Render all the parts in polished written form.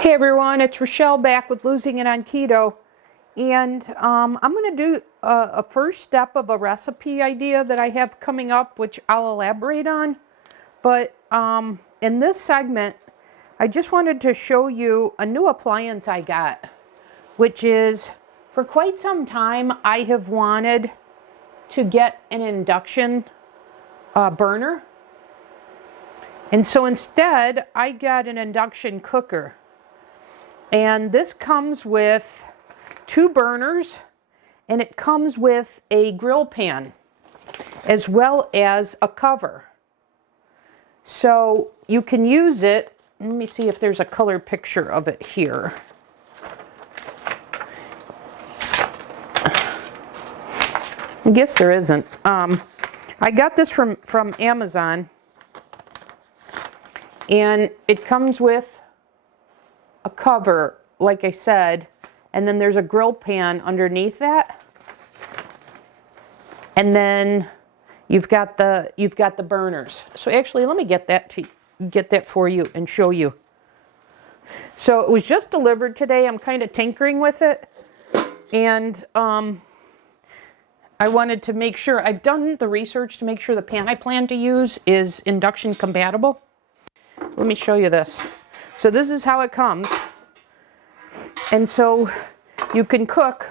Hey everyone, it's Rochelle back with Losing It on Keto, and I'm going to do a first step of a recipe idea that I have coming up, which I'll elaborate on. But in this segment, I just wanted to show you a new appliance I got, which is, for quite some time, I have wanted to get an induction burner. And so instead, I got an induction cooker. And this comes with 2 burners, and it comes with a grill pan as well as a cover. So you can use it. Let me see if there's a color picture of it here. I guess there isn't. I got this from Amazon, and it comes with a cover, like I said, and then there's a grill pan underneath that, and then you've got the burners. So actually, let me get that for you and show you. So it was just delivered today. I'm kind of tinkering with it, and I wanted to make sure I've done the research to make sure the pan I plan to use is induction compatible. Let me show you this. So this is how it comes. And so you can cook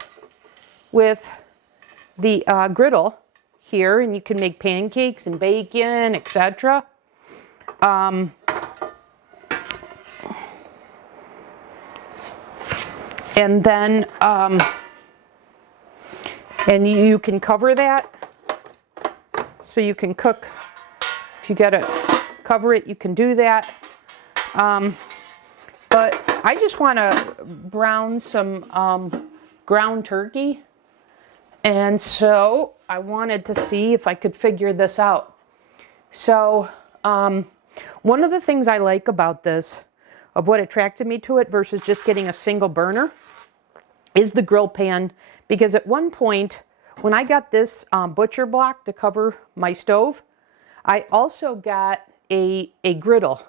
with the griddle here, and you can make pancakes and bacon, etc. And then and you can cover that, so you can cook. If you gotta cover it, you can do that. But I just want to brown some ground turkey, and so I wanted to see if I could figure this out. So one of the things I like about this, of what attracted me to it versus just getting a single burner, is the grill pan. Because at one point, when I got this butcher block to cover my stove, I also got a griddle.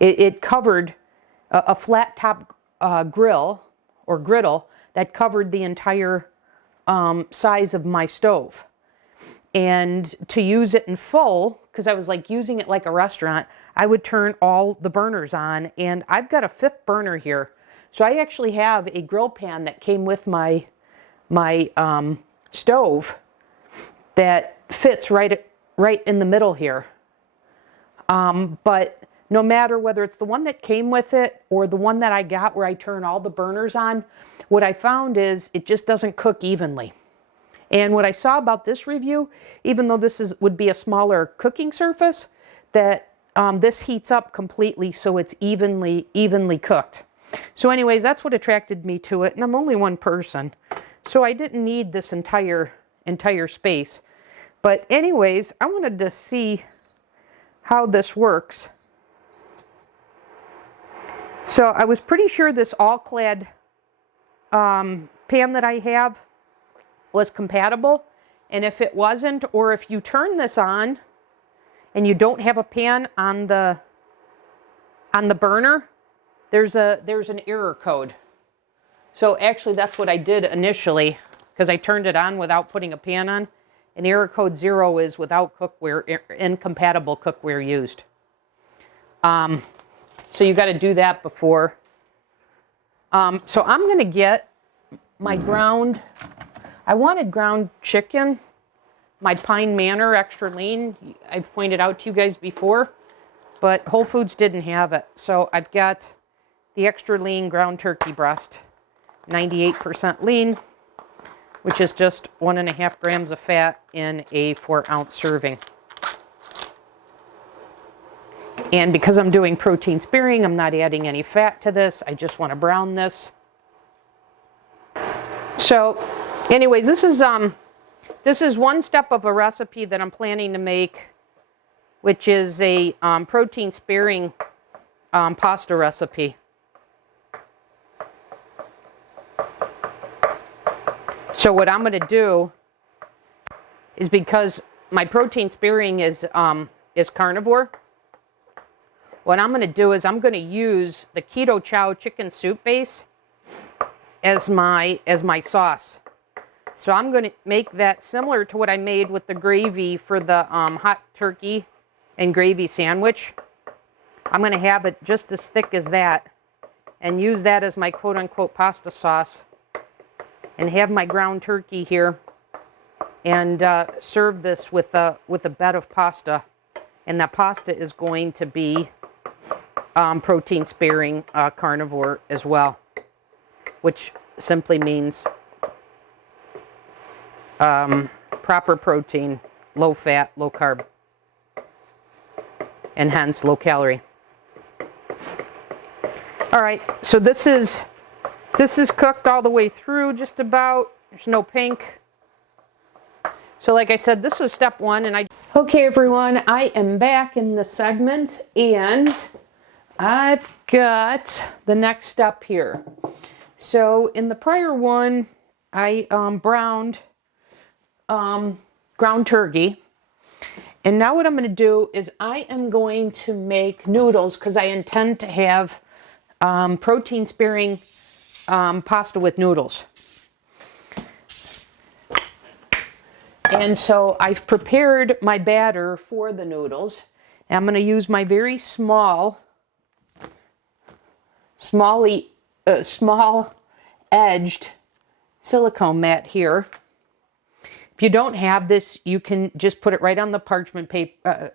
It covered a flat top grill or griddle that covered the entire size of my stove. And to use it in full, because I was like using it like a restaurant, I would turn all the burners on, and I've got a 5th burner here. So I actually have a grill pan that came with my stove that fits right in the middle here. But no matter whether it's the one that came with it or the one that I got where I turn all the burners on, what I found is it just doesn't cook evenly. And what I saw about this review, even though this would be a smaller cooking surface, that this heats up completely, so it's evenly cooked. So anyways, that's what attracted me to it, and I'm only one person, so I didn't need this entire space. But anyways, I wanted to see how this works. So I was pretty sure this all-clad pan that I have was compatible, and if it wasn't, or if you turn this on and you don't have a pan on the burner, there's an error code. So actually, that's what I did initially, because I turned it on without putting a pan on. And error code 0 is without cookware, incompatible cookware used. So you got to do that before. So I'm going to get my I wanted ground chicken, my Pine Manor extra lean. I've pointed out to you guys before, but Whole Foods didn't have it. So I've got the extra lean ground turkey breast, 98% lean, which is just 1.5 grams of fat in a 4-ounce serving. And because I'm doing protein sparing, I'm not adding any fat to this. I just want to brown this. So anyways, this is one step of a recipe that I'm planning to make, which is a protein sparing pasta recipe. So what I'm going to do is, because my protein sparing is carnivore, what I'm going to do is I'm going to use the Keto Chow chicken soup base as my sauce. So I'm going to make that similar to what I made with the gravy for the hot turkey and gravy sandwich. I'm going to have it just as thick as that and use that as my quote-unquote pasta sauce and have my ground turkey here and serve this with a bed of pasta. And that pasta is going to be protein-sparing carnivore as well, which simply means proper protein, low fat, low carb, and hence low calorie. All right, so this is cooked all the way through, just about. There's no pink. So like I said, this was step one, and okay, everyone, I am back in the segment, and I've got the next step here. So in the prior one, I browned ground turkey. And now what I'm going to do is I am going to make noodles because I intend to have protein-sparing pasta with noodles. And so I've prepared my batter for the noodles. And I'm going to use my very small edged silicone mat here. If you don't have this, you can just put it right on the parchment paper,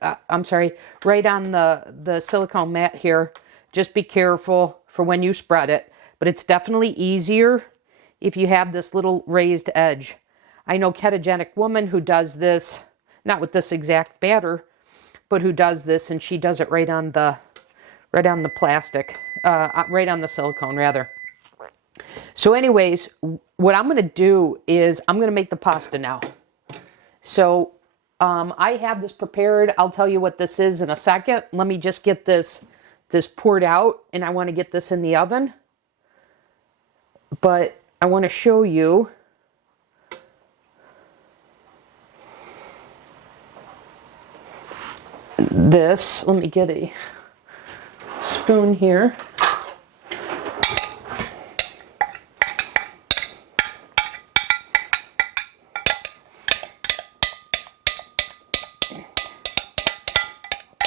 right on the silicone mat here. Just be careful for when you spread it. But it's definitely easier if you have this little raised edge. I know ketogenic woman who does this, not with this exact batter, but who does this, and she does it right on the plastic, right on the silicone rather. So anyways, what I'm going to do is I'm going to make the pasta now. So I have this prepared. I'll tell you what this is in a second. Let me just get this poured out, and I want to get this in the oven. But I want to show you this. Let me get a spoon here.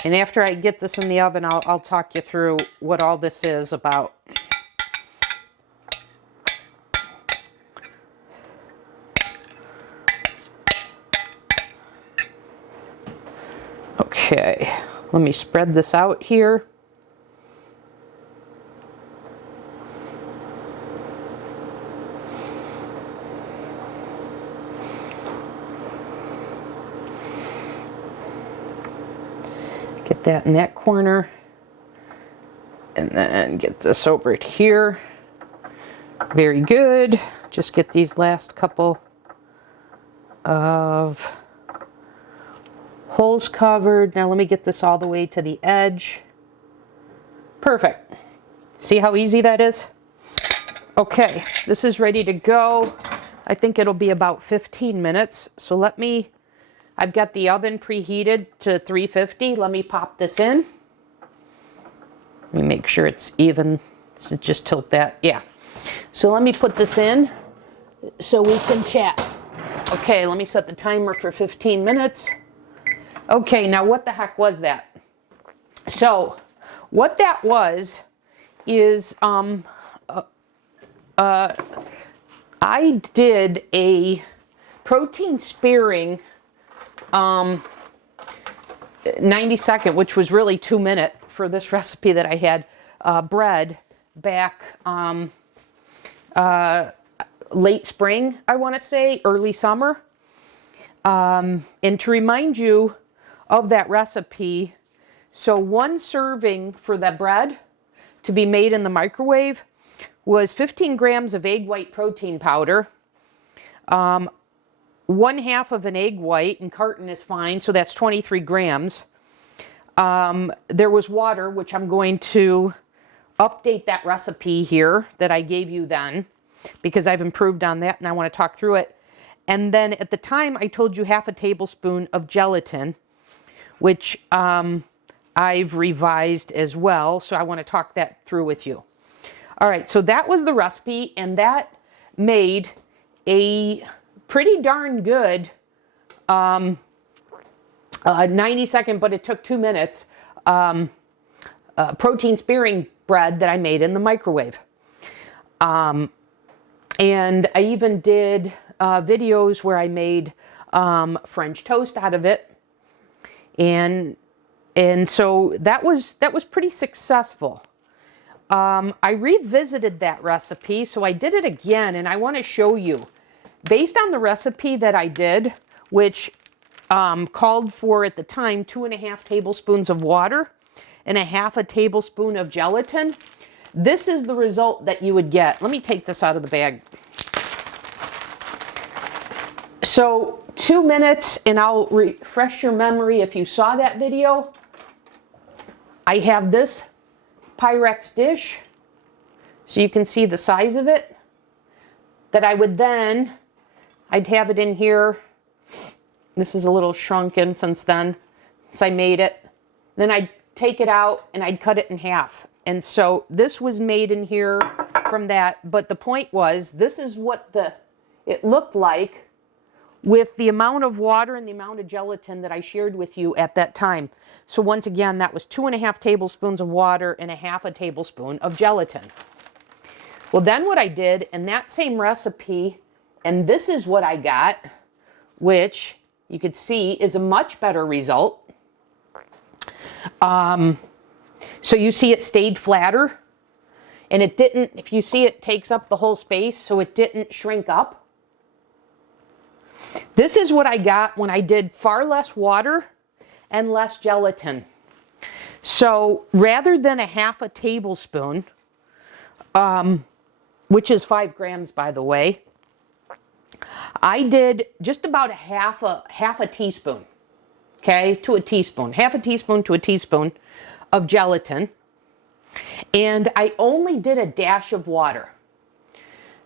And after I get this in the oven, I'll talk you through what all this is about. Okay, let me spread this out here. Get that in that corner. And then get this over here. Very good. Just get these last couple of holes covered. Now let me get this all the way to the edge. Perfect. See how easy that is? Okay, this is ready to go. I think it'll be about 15 minutes. So I've got the oven preheated to 350. Let me pop this in. Let me make sure it's even. So just tilt that. Yeah. So let me put this in so we can chat. Okay, let me set the timer for 15 minutes. Okay, now what the heck was that? So what that was is I did a protein sparing 90-second, which was really 2-minute for this recipe that I had, bread back late spring, I want to say, early summer. And to remind you of that recipe, so 1 serving for that bread to be made in the microwave was 15 grams of egg white protein powder, 1/2 of an egg white, and carton is fine, so that's 23 grams. There was water, which I'm going to update that recipe here that I gave you then, because I've improved on that and I want to talk through it. And then at the time I told you 1/2 tablespoon of gelatin, which I've revised as well, so I want to talk that through with you. All right, so that was the recipe, and that made a pretty darn good 90-second, but it took 2 minutes, protein sparing bread that I made in the microwave. And I even did videos where I made French toast out of it, and so that was pretty successful. I revisited that recipe, so I did it again, and I want to show you. Based on the recipe that I did, which called for, at the time, 2.5 tablespoons of water and 1/2 tablespoon of gelatin, this is the result that you would get. Let me take this out of the bag. So 2 minutes, and I'll refresh your memory if you saw that video. I have this Pyrex dish, so you can see the size of it, that I would then, I'd have it in here. This is a little shrunken since then, since I made it. Then I'd take it out and I'd cut it in half. And so this was made in here from that, but the point was, this is what it looked like with the amount of water and the amount of gelatin that I shared with you at that time. So once again, that was 2.5 tablespoons of water and 1/2 tablespoon of gelatin. Well, then what I did in that same recipe, and this is what I got, which you could see is a much better result. So you see it stayed flatter, and it didn't, if you see, it takes up the whole space, so it didn't shrink up. This is what I got when I did far less water and less gelatin. So rather than 1/2 tablespoon, which is 5 grams, by the way, I did just about half a teaspoon, okay, to a teaspoon, 1/2 teaspoon to a teaspoon of gelatin. And I only did a dash of water.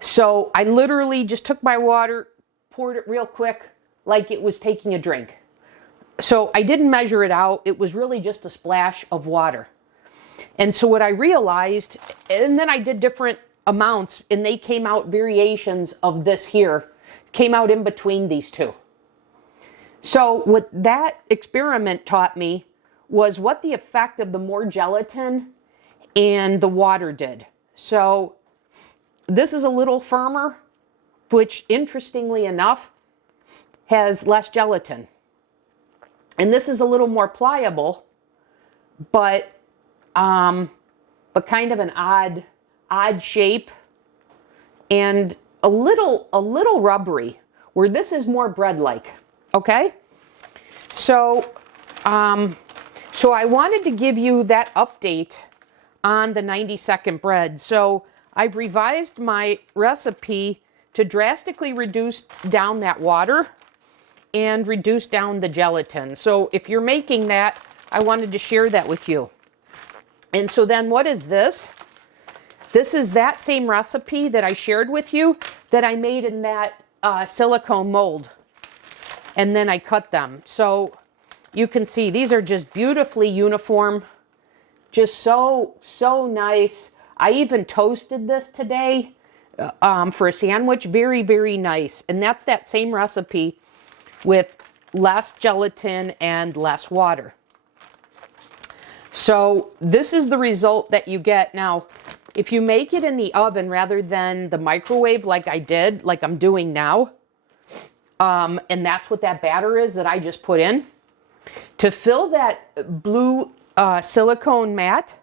So I literally just took my water, poured it real quick, like it was taking a drink. So I didn't measure it out. It was really just a splash of water. And so what I realized, and then I did different amounts, and they came out variations of this here, came out in between these two. So what that experiment taught me was what the effect of the more gelatin and the water did. So this is a little firmer, which interestingly enough has less gelatin. And this is a little more pliable, but kind of an odd shape, and a little rubbery, where this is more bread-like. Okay? So I wanted to give you that update on the 90-second bread. So I've revised my recipe to drastically reduce down that water and reduce down the gelatin. So if you're making that, I wanted to share that with you. And so then what is this? This is that same recipe that I shared with you that I made in that silicone mold. And then I cut them. So you can see these are just beautifully uniform. Just so nice. I even toasted this today for a sandwich. Very, very nice. And that's that same recipe with less gelatin and less water. So this is the result that you get. Now, if you make it in the oven rather than the microwave like I did, like I'm doing now, and that's what that batter is that I just put in, to fill that blue silicone mat,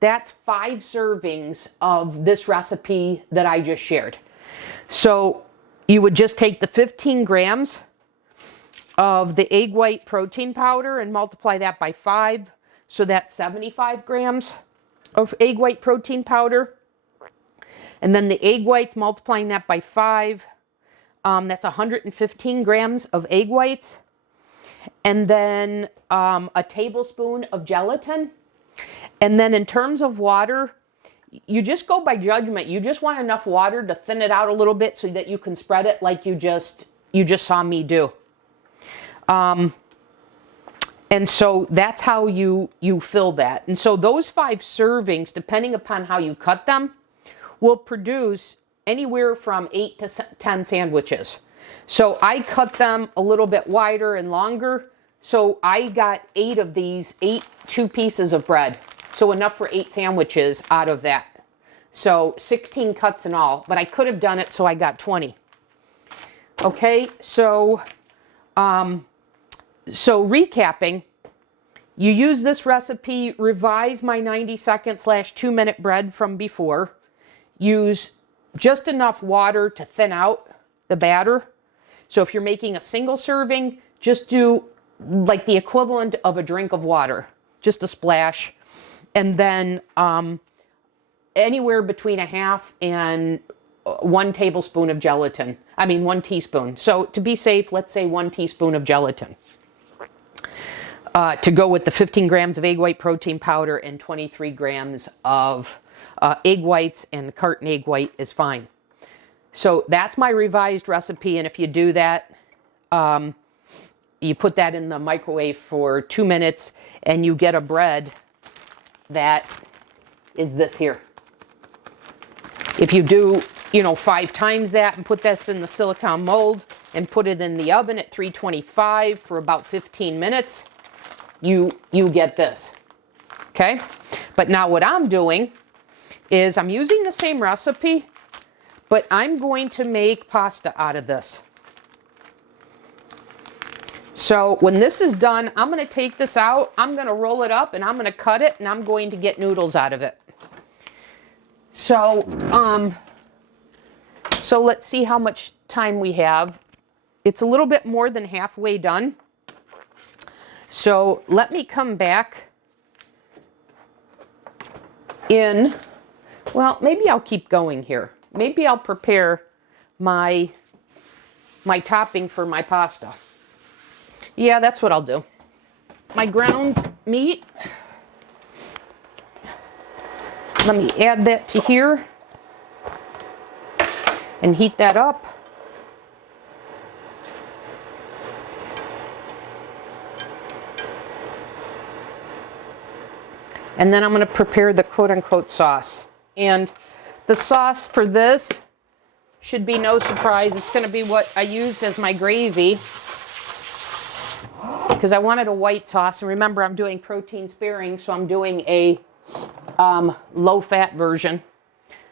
that's 5 servings of this recipe that I just shared. So you would just take the 15 grams of the egg white protein powder and multiply that by 5. So that's 75 grams of egg white protein powder. And then the egg whites, multiplying that by 5, that's 115 grams of egg whites. And then a tablespoon of gelatin. And then in terms of water, you just go by judgment. You just want enough water to thin it out a little bit so that you can spread it like you just saw me do. And And so that's how you fill that. And so those 5 servings, depending upon how you cut them, will produce anywhere from 8 to 10 sandwiches. So I cut them a little bit wider and longer. So I got 8 of these, 2 pieces of bread. So enough for 8 sandwiches out of that. So 16 cuts in all, but I could have done it so I got 20. Okay, so recapping, you use this recipe, revise my 90-second/2-minute bread from before, use just enough water to thin out the batter. So if you're making a single serving, just do like the equivalent of a drink of water, just a splash. And then anywhere between a half and 1 tablespoon of gelatin. 1 teaspoon. So to be safe, let's say 1 teaspoon of gelatin. To go with the 15 grams of egg white protein powder and 23 grams of egg whites, and carton egg white is fine. So that's my revised recipe, and if you do that, you put that in the microwave for 2 minutes, and you get a bread that is this here. If you do, 5 times that and put this in the silicone mold and put it in the oven at 325 for about 15 minutes, you get this. Okay? But now what I'm doing is I'm using the same recipe, but I'm going to make pasta out of this. So when this is done, I'm going to take this out, I'm going to roll it up, and I'm going to cut it, and I'm going to get noodles out of it. So, so let's see how much time we have. It's a little bit more than halfway done. So let me come back in, well, maybe I'll keep going here. Maybe I'll prepare my topping for my pasta. Yeah, that's what I'll do. My ground meat, let me add that to here and heat that up. And then I'm going to prepare the quote-unquote sauce. And the sauce for this should be no surprise. It's going to be what I used as my gravy, because I wanted a white sauce. And remember, I'm doing protein sparing, so I'm doing a low-fat version.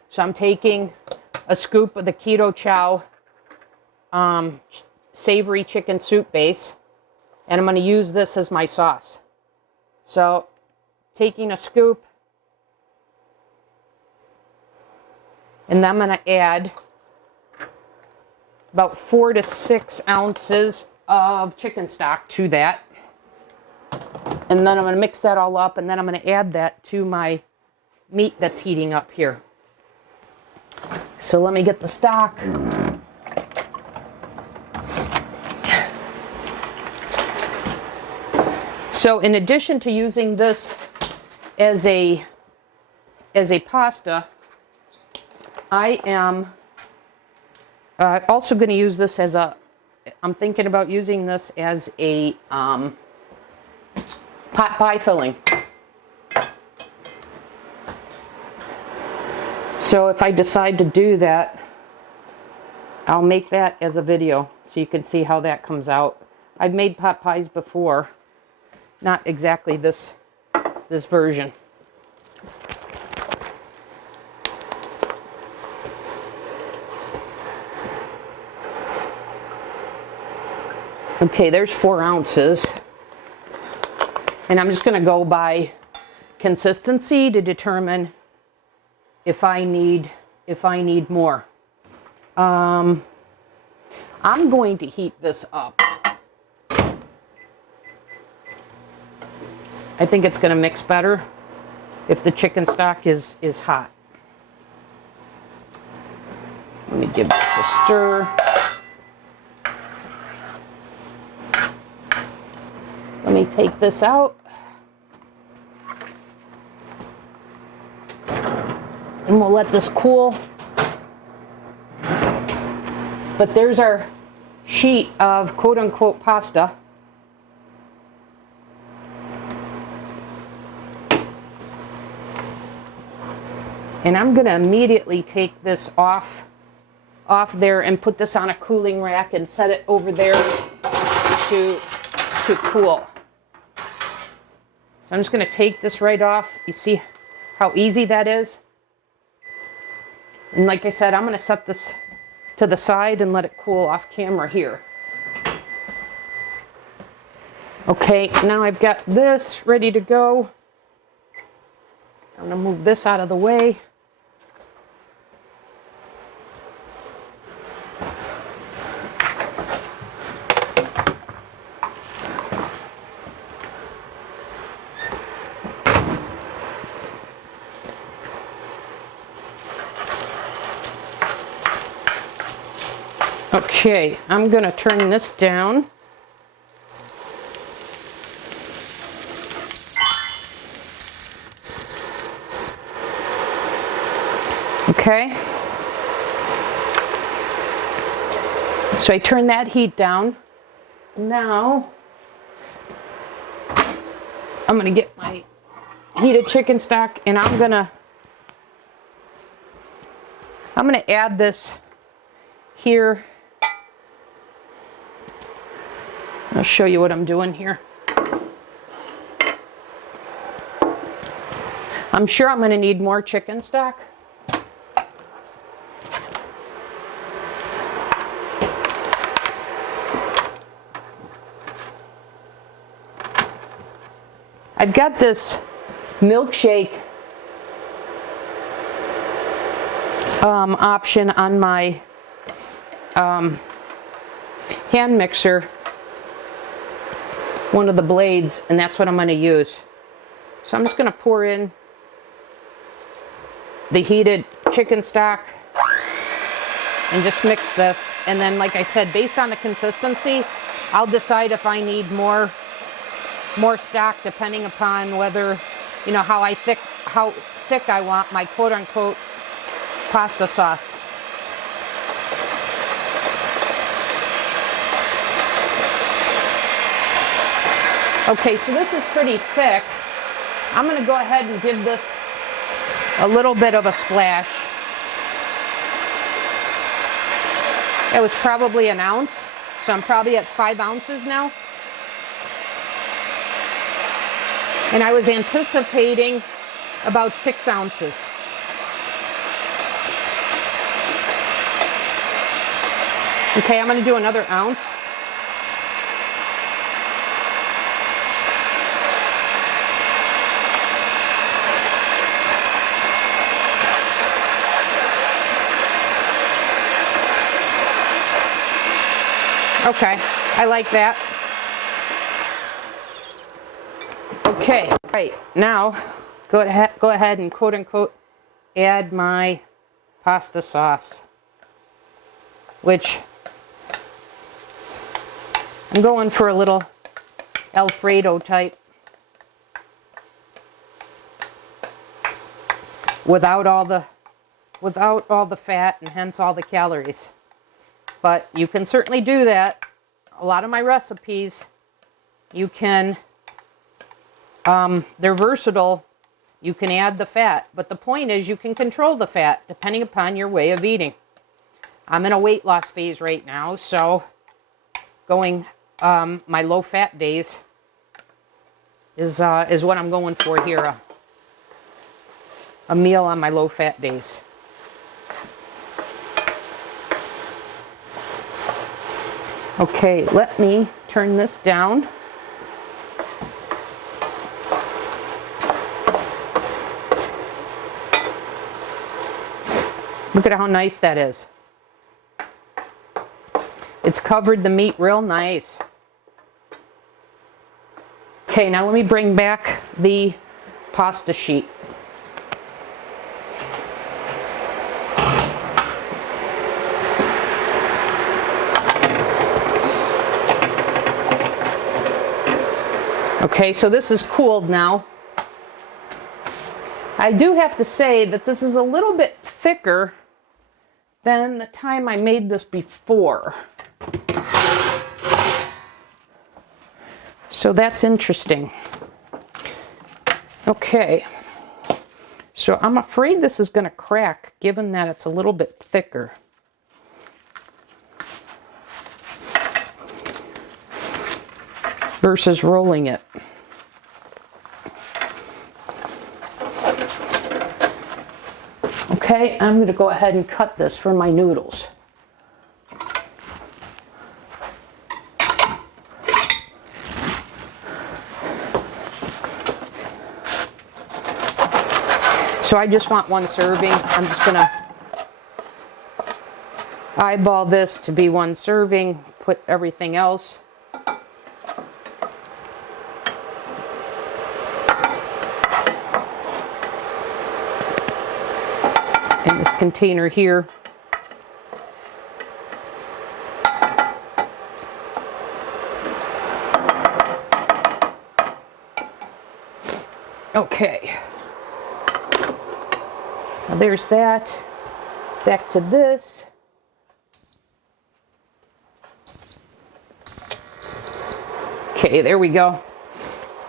So I'm taking a scoop of the Keto Chow savory chicken soup base, and I'm going to use this as my sauce. So taking a scoop, and then I'm going to add about 4 to 6 ounces of chicken stock to that. And then I'm going to mix that all up, and then I'm going to add that to my meat that's heating up here. So let me get the stock. So in addition to using this as a pasta, I am also going to use this as I'm thinking about using this as a pot pie filling. So if I decide to do that, I'll make that as a video so you can see how that comes out. I've made pot pies before, not exactly this version. Okay, there's 4 ounces. And I'm just going to go by consistency to determine if I need more. I'm going to heat this up. I think it's going to mix better if the chicken stock is hot. Let me give this a stir. Let me take this out. And we'll let this cool. But there's our sheet of quote-unquote pasta. And I'm going to immediately take this off there and put this on a cooling rack and set it over there to cool. So I'm just going to take this right off. You see how easy that is? And like I said, I'm going to set this to the side and let it cool off camera here. Okay, now I've got this ready to go. I'm going to move this out of the way. Okay, I'm going to turn this down. Okay. So I turn that heat down. Now, I'm going to get my heated chicken stock and I'm going to add this here. I'll show you what I'm doing here. I'm sure I'm going to need more chicken stock. I've got this milkshake option on my hand mixer, one of the blades, and that's what I'm going to use. So I'm just going to pour in the heated chicken stock and just mix this. And then, like I said, based on the consistency, I'll decide if I need more stock depending upon whether, you know, how thick I want my quote-unquote pasta sauce. Okay, so this is pretty thick. I'm going to go ahead and give this a little bit of a splash. It was probably an ounce, so I'm probably at 5 ounces now. And I was anticipating about 6 ounces. Okay, I'm going to do another ounce. Okay, I like that. Okay, right, now go ahead and quote unquote add my pasta sauce, which I'm going for a little Alfredo type without all the fat and hence all the calories. But you can certainly do that. A lot of my recipes, you can, they're versatile. You can add the fat. But the point is you can control the fat depending upon your way of eating. I'm in a weight loss phase right now, so going my low fat days is what I'm going for here. A meal on my low fat days. Okay, let me turn this down. Look at how nice that is. It's covered the meat real nice. Okay, now let me bring back the pasta sheet. Okay, so this is cooled now. I do have to say that this is a little bit thicker than the time I made this before. So that's interesting. Okay, So I'm afraid this is going to crack, given that it's a little bit thicker. Versus rolling it. Okay, I'm going to go ahead and cut this for my noodles. So I just want one serving. I'm just going to eyeball this to be one serving, put everything else in this container here. Okay. Now there's that. Back to this. Okay, there we go.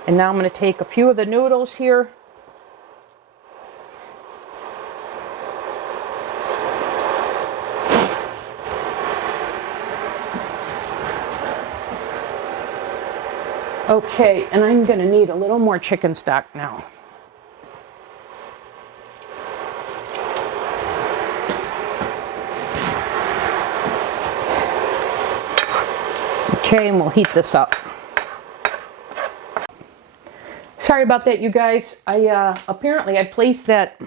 And now I'm going to take a few of the noodles here. Okay, and I'm going to need a little more chicken stock now. Okay, and we'll heat this up. Sorry about that, you guys. Apparently I placed that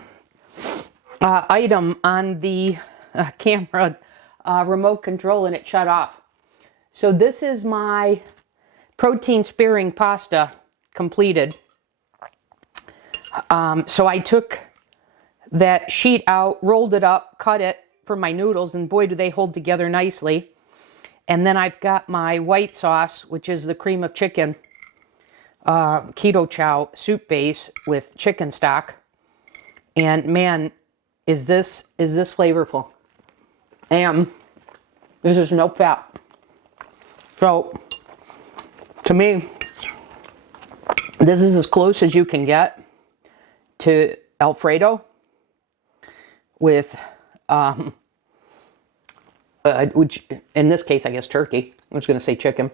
item on the camera remote control and it shut off. So this is my protein sparing pasta completed. So I took that sheet out, rolled it up, cut it for my noodles, and boy do they hold together nicely. And then I've got my white sauce, which is the cream of chicken keto chow soup base with chicken stock. And man, is this flavorful. And this is no fat. So to me, this is as close as you can get to Alfredo with which in this case, I guess turkey. I was going to say chicken.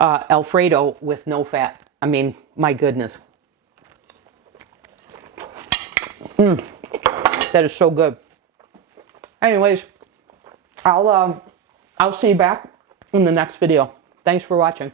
Alfredo with no fat. I mean, my goodness. That is so good. Anyways, I'll see you back in the next video. Thanks for watching.